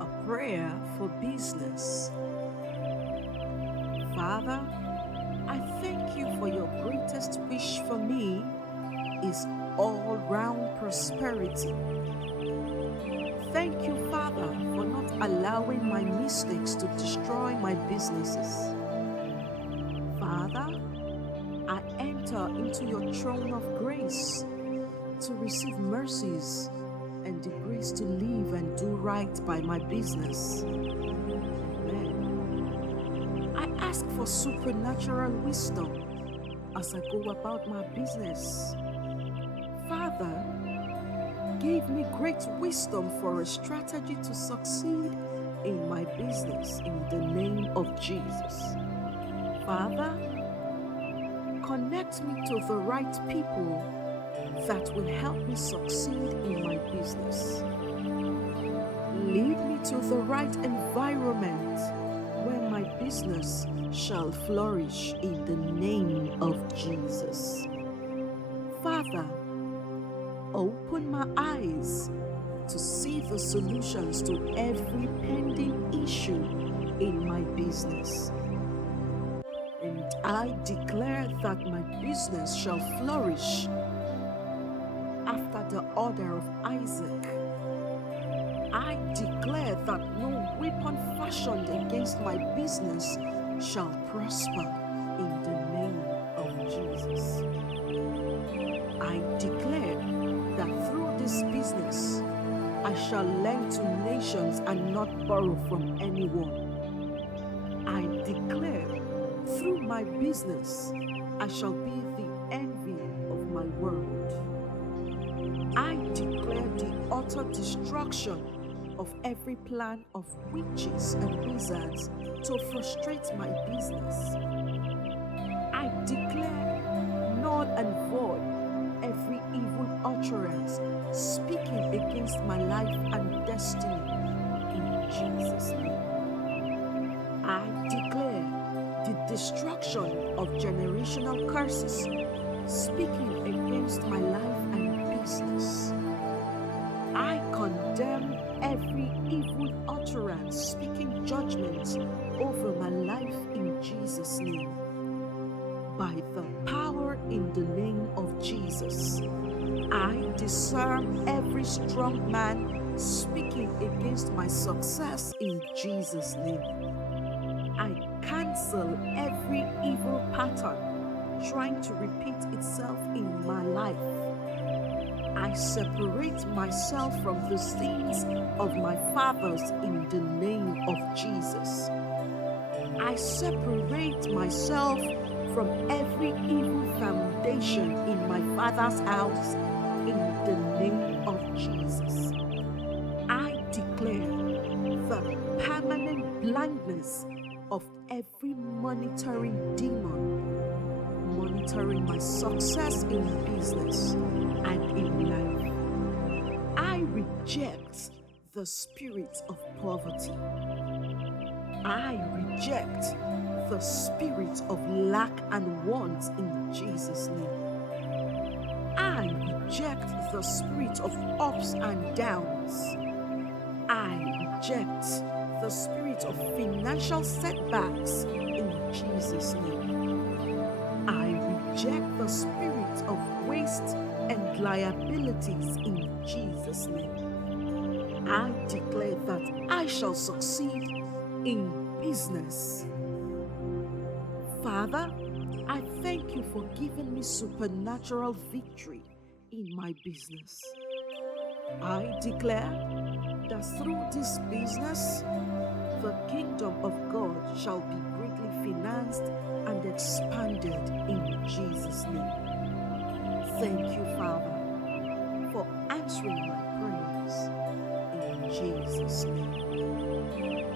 A prayer for business. Father, I thank you for your greatest wish for me is all-round prosperity. Thank you, Father, for not allowing my mistakes to destroy my businesses. Father, I enter into your throne of grace to receive mercies and the grace to live and do right by my business. Amen. I ask for supernatural wisdom as I go about my business. Father, give me great wisdom for a strategy to succeed in my business in the name of Jesus. Father, connect me to the right people that will help me succeed in my business. Lead me to the right environment where my business shall flourish in the name of Jesus. Father, open my eyes to see the solutions to every pending issue in my business. And I declare that my business shall flourish after the order of Isaac. I declare that no weapon fashioned against my business shall prosper in the name of Jesus. I declare that through this business, I shall lend to nations and not borrow from anyone. I declare through my business, I shall be the envy of my world. I declare the utter destruction of every plan of witches and wizards to frustrate my business. I declare null and void every evil utterance speaking against my life and destiny in Jesus' name. I declare the destruction of generational curses speaking against my life and business. I condemn every evil utterance speaking judgment over my life in Jesus' name. By the power in the name of Jesus, I disarm every strong man speaking against my success in Jesus' name. I cancel every evil pattern trying to repeat itself in my life. I separate myself from the sins of my fathers in the name of Jesus. I separate myself from every evil foundation in my father's house in the name of Jesus. I declare the permanent blindness of every monitoring demon monitoring my success in business and in life. I reject the spirit of poverty. I reject the spirit of lack and want in Jesus' name. I reject the spirit of ups and downs. I reject the spirit of financial setbacks in Jesus' name. I reject the spirit of waste and liabilities in Jesus' name. I declare that I shall succeed in business. Father, I thank you for giving me supernatural victory in my business. I declare that through this business, the kingdom of God shall be greatly financed and expanded in Jesus' name. Thank you, Father, for answering my prayers in Jesus' name.